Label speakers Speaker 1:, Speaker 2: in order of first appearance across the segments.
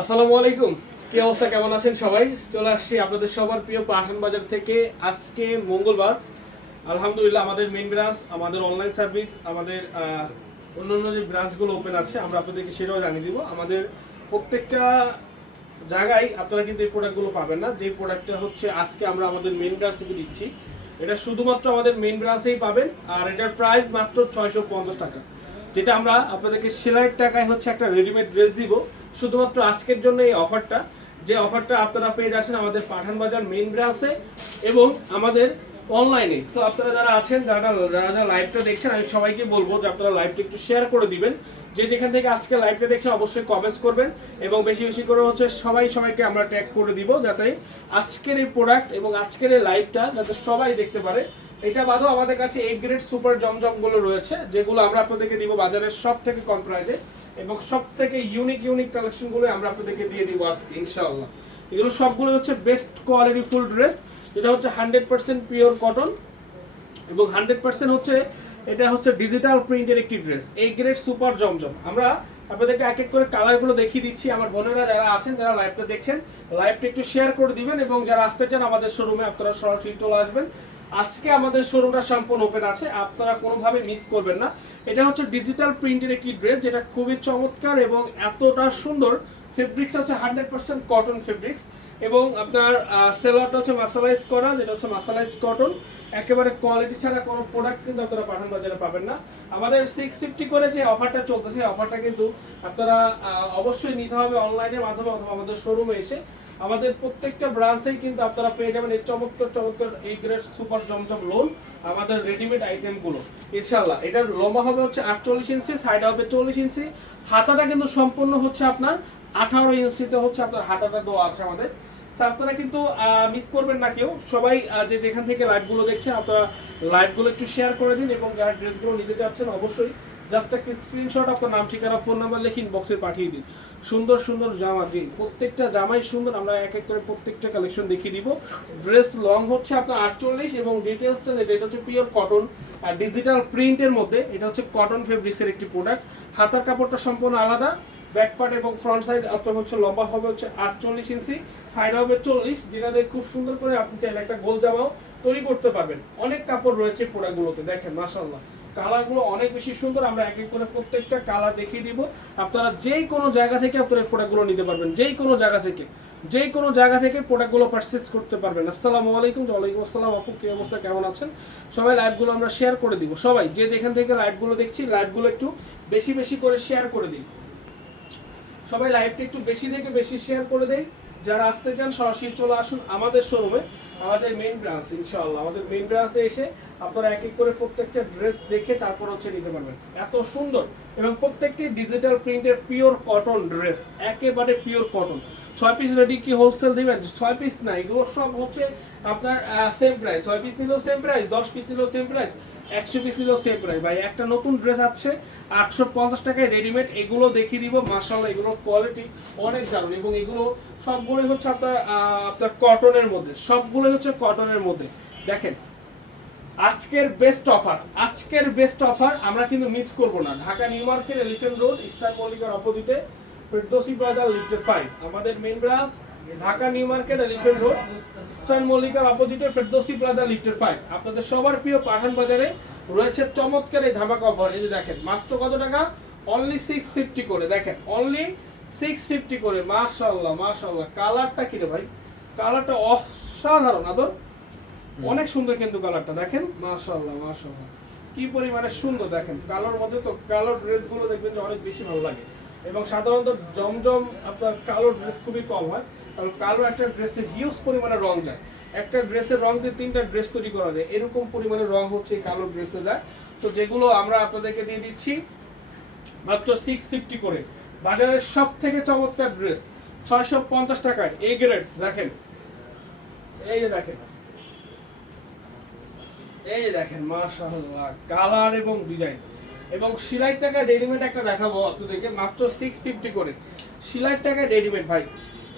Speaker 1: আসসালামু আলাইকুম। কি অবস্থা? কেমন আছেন সবাই? চলে আসছি আপনাদের সবার প্রিয় পাঠান বাজার থেকে আজকে মঙ্গলবার। আলহামদুলিল্লাহ আমাদের মেইন ব্রাঞ্চ আমাদের অনলাইন সার্ভিস আমাদের আহ, অন্যান্য যে ব্রাঞ্চগুলো ওপেন আছে আমরা আপনাদেরকে সেটাও জানিয়ে দিব। আমাদের প্রত্যেকটা জায়গায় আপনারা কিন্তু এই প্রোডাক্টগুলো পাবেন না। যে প্রোডাক্টটা হচ্ছে আজকে আমরা আমাদের মেইন ব্রাঞ্চ থেকে দিচ্ছি। এটা শুধুমাত্র আমাদের মেইন ব্রাঞ্চেই পাবেন আর এটার প্রাইস মাত্র ছয়শো পঞ্চাশ টাকা। যেটা আমরা আপনাদেরকে সেলাইয়ের টাকায় হচ্ছে একটা রেডিমেড ড্রেস দিব। শুধুমাত্র আজকের জন্য এই অফারটা, যে অফারটা আপনারা পেয়ে যাচ্ছেন আমাদের পাঠান বাজার মেইন ব্রাঞ্চে এবং আমাদের অনলাইনে সো আপনারা যারা আছেন, যারা যারা যারা লাইভটা দেখছেন, আমি সবাইকে বলব যে আপনারা লাইভটা একটু শেয়ার করে দিবেন। যে যেখান থেকে আজকে লাইভটা দেখছেন, অবশ্যই কমেন্টস করবেন এবং বেশি বেশি করে হচ্ছে সবাই, সবাইকে আমরা ট্যাগ করে দিব যাতে আজকের এই প্রোডাক্ট এবং আজকের এই লাইভটা যাতে সবাই দেখতে পারে। এটা বাদেও আমাদের কাছে এই গ্রেড সুপার জমজমগুলো রয়েছে, যেগুলো আমরা আপনাদেরকে দিব বাজারের সব থেকে কম প্রাইজে এবং সব থেকে ইউনিক ইউনিক কালেকশনগুলো আমরা আপনাদেরকে দিয়ে দিব আজকে, ইনশাআল্লাহ। এগুলো সবগুলো হচ্ছে বেস্ট কোয়ালিটি ফুল ড্রেস যেটা হচ্ছে হান্ড্রেড পার্সেন্ট পিওর কটন এবং হান্ড্রেড পার্সেন্ট হচ্ছে, এটা হচ্ছে ডিজিটাল প্রিন্টের একটি ড্রেস এই গ্রেড সুপার জমজম। আমরা আপনাদেরকে এক এক করে কালারগুলো দেখিয়ে দিচ্ছি। আমার বোনেরা যারা আছেন, যারা লাইভটা দেখছেন লাইভটা একটু শেয়ার করে দিবেন এবং যারা আসতে চান আমাদের শোরুমে আপনারা সরাসরি চলে আসবেন। আজকে আমাদের শোরুমটা সম্পূর্ণ ওপেন আছে। আপনারা কোনোভাবে মিস করবেন না। এটা হচ্ছে ডিজিটাল প্রিন্টের একটি ড্রেস যেটা খুবই চমৎকার এবং এতটা সুন্দর। ফেব্রিক্স হচ্ছে হান্ড্রেড পার্সেন্ট কটন ফেব্রিক্স এবং আপনার সেলারটা হচ্ছে মাসালাইজ করা, যেটা হচ্ছে মাসালাইজ কটন একেবারে কোয়ালিটি ছাড়া কোনো প্রোডাক্ট কিন্তু আপনারা পাঠান বাজারে পাবেন না। আমাদের সিক্স ফিফটি করে যে অফারটা চলতেছে অফারটা কিন্তু আপনারা অবশ্যই নিতে হবে অনলাইনের মাধ্যমে অথবা আমাদের শোরুমে এসে। আমাদের প্রত্যেকটা ব্রাঞ্চেই কিন্তু আপনারা পেয়ে যাবেন এই চমৎকার চমৎকার এই গ্রেড সুপার জমজম লোন আমাদের রেডিমেড আইটেমগুলো ইনশাল্লাহ এটার লম্বা হবে হচ্ছে আটচল্লিশ ইঞ্চি সাইড হবে চল্লিশ ইঞ্চি হাতাটা কিন্তু সম্পূর্ণ হচ্ছে আপনার আঠারো ইঞ্চিতে হচ্ছে আপনার হাতাটা দেওয়া আছে আমাদের। আপনারা কিন্তু মিস করবেন না কেউ। সবাই যে যেখান থেকে লাইভগুলো দেখছেন, আপনারা লাইভগুলো একটু শেয়ার করে দিন এবং যারা ড্রেসগুলো নিতে চাচ্ছেন, অবশ্যই জাস্ট একটা স্ক্রিনশট আপনার নাম, ঠিকানা ফোন নাম্বার লিখে ইনবক্সে পাঠিয়ে দিন। সুন্দর সুন্দর জামা, জি, প্রত্যেকটা জামাই সুন্দর। আমরা এক এক করে প্রত্যেকটা কালেকশন দেখিয়ে দিব। ড্রেস লং হচ্ছে আপনার আটচল্লিশ এবং ডিটেলসটা যেটা এটা হচ্ছে পিওর কটন আর ডিজিটাল প্রিন্টের মধ্যে, এটা হচ্ছে কটন ফেব্রিক্সের একটি প্রোডাক্ট হাতার কাপড়টা সম্পূর্ণ আলাদা। ব্যাক পার্ট এবং ফ্রন্ট সাইড আপনার হচ্ছে লম্বা হবে হচ্ছে আটচল্লিশ ইঞ্চি সাইড হবে চল্লিশ যেটা দিয়ে খুব সুন্দর করে আপনি চাইলে একটা গোল জামাও তৈরি করতে পারবেন। অনেক কাপড় রয়েছে প্রোডাক্টগুলোতে, দেখেন মাসাল্লাহ কালারগুলো অনেক বেশি সুন্দর, আমরা এক এক করে প্রত্যেকটা কালার দেখিয়ে দিব। আপনারা যেই কোনো জায়গা থেকে আপনারা প্রোডাক্টগুলো নিতে পারবেন, যেই কোনো জায়গা থেকে, যেই কোনো জায়গা থেকে প্রোডাক্টগুলো পারচেস করতে পারবেন। আসসালামু আলাইকুম, ওয়ালাইকুম আসসালাম, আপু, কি অবস্থা, কেমন আছেন? সবাই লাইভগুলো আমরা শেয়ার করে দিব। সবাই, যে যেখান থেকে লাইভগুলো দেখছি লাইভগুলো একটু বেশি বেশি করে শেয়ার করে দিন। সবাই লাইভটা একটু বেশি থেকে বেশি শেয়ার করে দেয় যারা আসতে চান, সরাসরি চলে আসুন আমাদের শোরুমে আমাদের মেন ব্রাঞ্চ ইনশাআল্লাহ। আমাদের মেন ব্রাঞ্চে এসে আপনারা এক এক করে প্রত্যেকটা ড্রেস দেখে তারপর হচ্ছে নিতে পারবেন। এত সুন্দর এবং প্রত্যেকটি ডিজিটাল প্রিন্টের পিওর কটন ড্রেস একেবারে পিওর কটন ছয় পিস রেডি কি হোলসেল দিবেন? ছয় পিস না, এগুলো সব হচ্ছে আপনার সেম প্রাইস ছয় পিস নিলেও সেম প্রাইস দশ পিস নিলেও সেম প্রাইস একশো পিস নিলেও সেম প্রাইস ভাই, একটা নতুন ড্রেস আছে, আটশো পঞ্চাশ টাকায় রেডিমেড এগুলো দেখিয়ে দিব। মার্শাল্লাহ এগুলোর কোয়ালিটি অনেক দারুণ। এবং এগুলো সবগুলোই হচ্ছে আপনার আপনার কটনের মধ্যে। সবগুলোই হচ্ছে কটনের মধ্যে। দেখেন, আজকের বেস্ট অফার আজকের বেস্ট অফার আমরা কিন্তু মিস করব না। Dhaka new market elephant road eastern মল্লিকার অপোজিটে ফেরদোসি ফাইভ আমাদের main branch Dhaka new market elephant road eastern মল্লিকার অপোজিটে ফেরদোসি প্লাজা লিফটের ফাইভ আপনাদের সবার প্রিয় পাঠান বাজারে রয়েছে চমৎকার এই ধামাকা অফার। এই যে দেখেন মাত্র কত টাকা? অনলি সিক্স ফিফটি করে। দেখেন অনলি সিক্স ফিফটি করে। মাশাল্লাহ মাশাল্লাহ কালারটা কি রে ভাই? কালারটা অসাধারণ আদর। অনেক সুন্দর কিন্তু কালারটা। দেখেন মাশাআল্লাহ মাশাআল্লাহ। কি পরিমাণে সুন্দর দেখেন। কালোর মধ্যে তো কালো ড্রেসগুলো দেখবেন যে অনেক বেশি ভালো লাগে। এবং সাধারণত জমজম আপনার কালো ড্রেস খুবই কম হয়। কারণ কালো একটা ড্রেসে হিউজ পরিমাণে রং যায়। একটা ড্রেসের রং দিয়ে তিনটা ড্রেস তৈরি করা যায়। এরকম পরিমাণে রং হচ্ছে কালো ড্রেসে যায়। তো যেগুলো আমরা আপনাদেরকে দিয়ে দিচ্ছি, মাত্র সিক্স ফিফটি করে। বাজারের সব থেকে চমৎকার ড্রেস, ছয়শো পঞ্চাশ টাকায়। এ গ্রেড দেখেন। এই যে দেখেন। এই যে দেখেন, মাশাআল্লাহ, কালার এবং ডিজাইন। এবং সিলাই টাকায় রেডিমেড একটা দেখাবো আপনাদেরকে, মাত্র সিক্স ফিফটি করে। সিলাই টাকায় রেডিমেড ভাই।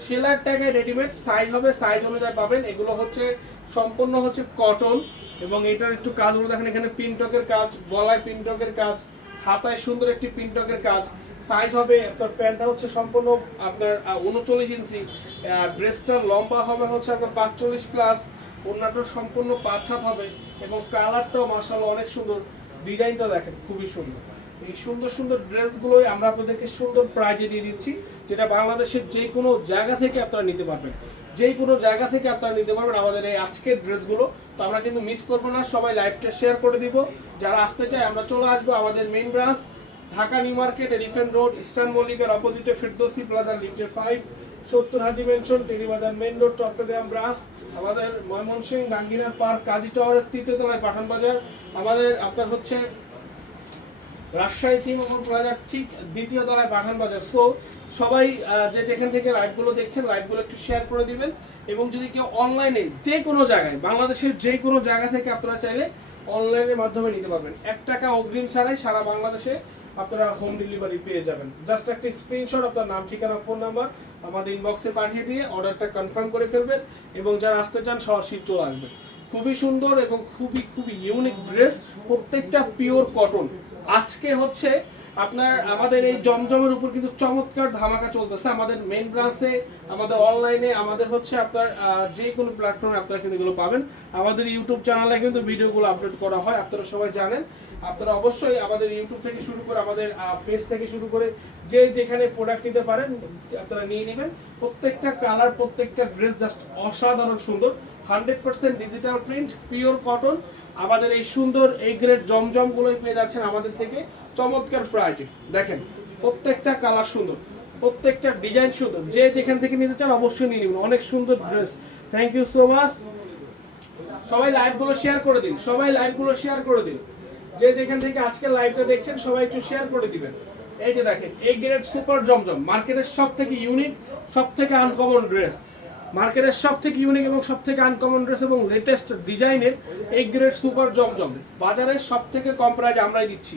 Speaker 1: সেলার টাকায় রেডিমেড সাইজ হবে সাইজ অনুযায়ী পাবেন। এগুলো হচ্ছে, সম্পূর্ণ হচ্ছে কটন এবং এটার একটু কাজগুলো দেখেন, এখানে পিনটকের কাজ, গলায় পিনটকের কাজ, হাতায় সুন্দর একটি পিনটকের কাজ। সাইজ হবে, আপনার প্যান্টটা হচ্ছে সম্পূর্ণ আপনার উনচল্লিশ ইঞ্চি। ড্রেসটা লম্বা হবে হচ্ছে আপনার পাঁচচল্লিশ প্লাস ওড়নাটা সম্পূর্ণ পাঁচ হাত হবে এবং কালারটাও মার্শাল অনেক সুন্দর। ডিজাইনটা দেখেন, খুবই সুন্দর। এই সুন্দর সুন্দর ড্রেসগুলোই আমরা আপনাদেরকে সুন্দর প্রাইজে দিয়ে দিচ্ছি। যেটা বাংলাদেশের যে কোনো জায়গা থেকে আপনারা নিতে পারবেন। যে কোনো জায়গা থেকে আপনারা নিতে পারবেন আমাদের এই আজকের ড্রেসগুলো। তো আমরা কিন্তু মিস করব না, সবাই লাইভটা শেয়ার করে দিব। যারা আসতে চায়, আমরা চলে আসব আমাদের main branch Dhaka new market elephant road eastern মল্লিকের অপোজিটে ফিরদোসি প্লাজা লিফটে ফাইভ সত্তর Haji mansion Terribazar main road Chittagong branch আমাদের ময়মনসিংহ গাঙ্গিনার পার্ক কাজী টাওয়ারের তৃতীয় তলায় পাঠান বাজার আমাদের আপনার হচ্ছে রাজশাহী তৃণমূল প্লাজার ঠিক দ্বিতীয় তলায় পাঠান বাজার। সো সবাই যে যেখান থেকে লাইভগুলো দেখছেন লাইভগুলো একটু শেয়ার করে দিবেন এবং যদি কেউ অনলাইনে যে কোনো জায়গায়, বাংলাদেশের যে কোনো জায়গা থেকে আপনারা চাইলে অনলাইনের মাধ্যমে নিতে পারবেন। এক টাকা অগ্রিম ছাড়াই সারা বাংলাদেশে আপনারা হোম ডেলিভারি পেয়ে যাবেন। জাস্ট একটা স্ক্রিনশট আপনার নাম, ঠিকানা ফোন নাম্বার আমাদের ইনবক্সে পাঠিয়ে দিয়ে অর্ডারটা কনফার্ম করে ফেলবেন এবং যারা আসতে চান, সরাসরি চলে আসবেন। খুবই সুন্দর এবং খুবই খুবই ইউনিক ড্রেস প্রত্যেকটা পিওর কটন আজকে হচ্ছে আপনার আমাদের এই জমজমের উপর কিন্তু চমৎকার ধামাকা চলতেছে। আমাদের মেইন ব্রাঞ্চে আমাদের অনলাইনে আমাদের হচ্ছে আপনার যে কোনো প্ল্যাটফর্মে আপনারা কিন্তু এগুলো পাবেন। আমাদের ইউটিউব চ্যানেলে কিন্তু ভিডিওগুলো আপলোড করা হয়, আপনারা সবাই জানেন। আপনারা অবশ্যই আমাদের ইউটিউব থেকে শুরু করে আমাদের পেজ থেকে শুরু করে যে যেখানে প্রোডাক্ট নিতে পারেন, আপনারা নিয়ে নেবেন। প্রত্যেকটা কালার প্রত্যেকটা ড্রেস জাস্ট অসাধারণ সুন্দর। Hundred percent digital print pure cotton আমাদের এই সুন্দর এই গ্রেড জমজমগুলোই পেয়ে যাচ্ছেন আমাদের থেকে। চমৎকার প্রাইজে দেখেন, প্রত্যেকটা কালার সুন্দর, প্রত্যেকটা ডিজাইন সুন্দর। যে যেখান থেকে নিতে চান অবশ্যই নিয়ে নেবেন। অনেক সুন্দর dress thank you so much সবাই লাইভগুলো শেয়ার করে দিন। সবাই লাইভগুলো শেয়ার করে দিন। যে যেখান থেকে আজকের লাইভটা দেখছেন, সবাই একটু শেয়ার করে দিবেন। এই যে দেখেন এই গ্রেড সুপার জমজম। মার্কেটের সব থেকে ইউনিক সব থেকে আনকমন ড্রেস মার্কেটের সব থেকে ইউনিক এবং সব থেকে আনকমন ড্রেস এবং লেটেস্ট ডিজাইনের এই গ্রেড সুপার জমজম। বাজারের সব থেকে কম প্রাইজ আমরাই দিচ্ছি।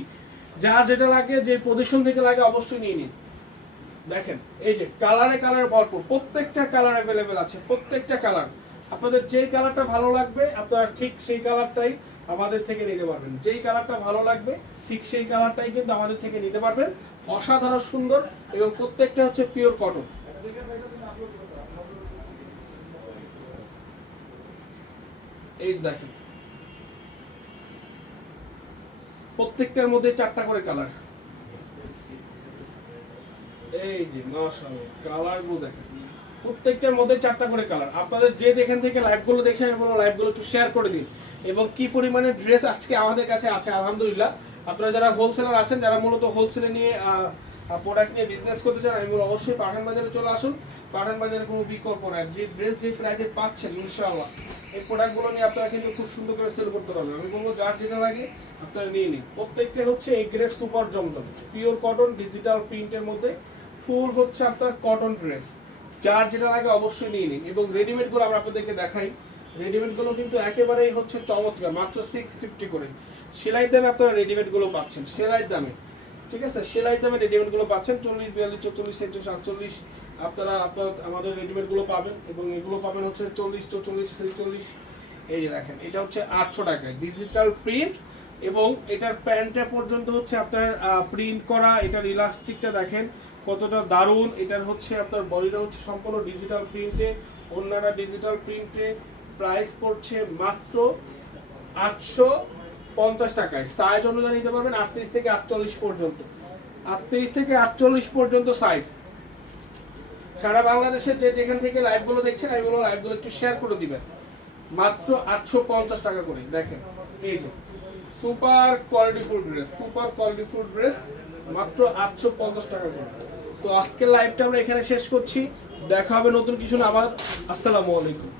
Speaker 1: যার যেটা লাগে, যে পজিশন থেকে লাগে অবশ্যই নিয়ে নিন। দেখেন, এই যে কালারে কালার ভরপুর, প্রত্যেকটা কালার অ্যাভেলেবেল আছে, প্রত্যেকটা কালার আপনাদের যেই কালারটা ভালো লাগবে, আপনারা ঠিক সেই কালারটাই আমাদের থেকে নিতে পারবেন। যেই কালারটা ভালো লাগবে, ঠিক সেই কালারটাই কিন্তু আমাদের থেকে নিতে পারবেন। অসাধারণ সুন্দর এবং প্রত্যেকটা হচ্ছে পিওর কটন এই দেখেন। প্রত্যেকটার মধ্যে চারটা করে কালার। এই যে, মাশাআল্লাহ কালারগুলো দেখেন। প্রত্যেকটার মধ্যে চারটা করে কালার। আপনাদের যে যেখান থেকে লাইভগুলো দেখছেন এবং লাইভগুলো একটু শেয়ার করে দিন। এবং কি পরিমাণে ড্রেস আজকে আমাদের কাছে আছে, আলহামদুলিল্লাহ। আপনারা যারা হোলসেলার আছেন, যারা মূলত হোলসেলে নিয়ে প্রোডাক্ট নিয়ে বিজনেস করতে চান, আমি অবশ্যই পাঠান বাজারে চলে আসুন। পাঠান বাজারে কোনো বিকল্প নাই। যে ড্রেস যে প্রাইজে পাচ্ছেন, ইনশাআল্লাহ। এই প্রোডাক্টগুলো নিয়ে আপনারা কিন্তু খুব সুন্দর করে সেল করতে পারবেন। আমি বলব, যার যেটা লাগে আপনারা নিয়ে নিন। প্রত্যেকটা হচ্ছে এই grade super Zamzam. Pure cotton digital প্রিন্টের মধ্যে ফুল হচ্ছে আপনার কটন ড্রেস যার যেটা লাগে অবশ্যই নিয়ে নিন। এবং রেডিমেডগুলো আমরা আপনাদেরকে দেখাই। রেডিমেডগুলো কিন্তু একেবারেই হচ্ছে চমৎকার, মাত্র সিক্স ফিফটি করে। সেলাই দামে আপনারা রেডিমেডগুলো পাচ্ছেন। সেলাই দামে। ঠিক আছে? সেলাই দামে রেডিমেডগুলো পাচ্ছেন। চল্লিশ, বিয়াল্লিশ চল্লিশ একচল্লিশ সাতচল্লিশ আপনারা আপনার, আমাদের রেডিমেডগুলো পাবেন এবং এগুলো পাবেন হচ্ছে চল্লিশ চল্লিশ ছেচল্লিশ। এই যে দেখেন, এটা হচ্ছে আটশো টাকায়। ডিজিটাল প্রিন্ট এবং এটার প্যান্টটা পর্যন্ত হচ্ছে আপনার প্রিন্ট করা, এটার ইলাস্টিকটা দেখেন কতটা দারুণ। এটার হচ্ছে আপনার বডিটা হচ্ছে সম্পূর্ণ ডিজিটাল প্রিন্টে অন্যান্য ডিজিটাল প্রিন্টে প্রাইস পড়ছে মাত্র আটশো পঞ্চাশ টাকায়। সাইজ অনুযায়ী নিতে পারবেন আটত্রিশ থেকে আটচল্লিশ পর্যন্ত। আটত্রিশ থেকে আটচল্লিশ পর্যন্ত সাইজ সারা বাংলাদেশের যে যেখান থেকে লাইভগুলো দেখছেন এইগুলো লাইভগুলো একটু শেয়ার করে দিবেন। মাত্র আটশো পঞ্চাশ টাকা করে, দেখেন, এই যে super quality full dress super quality full dress মাত্র আটশো পঞ্চাশ টাকা করে। তো আজকের লাইভটা আমরা এখানে শেষ করছি, দেখা হবে নতুন কিছু না আবার। আসসালামু আলাইকুম।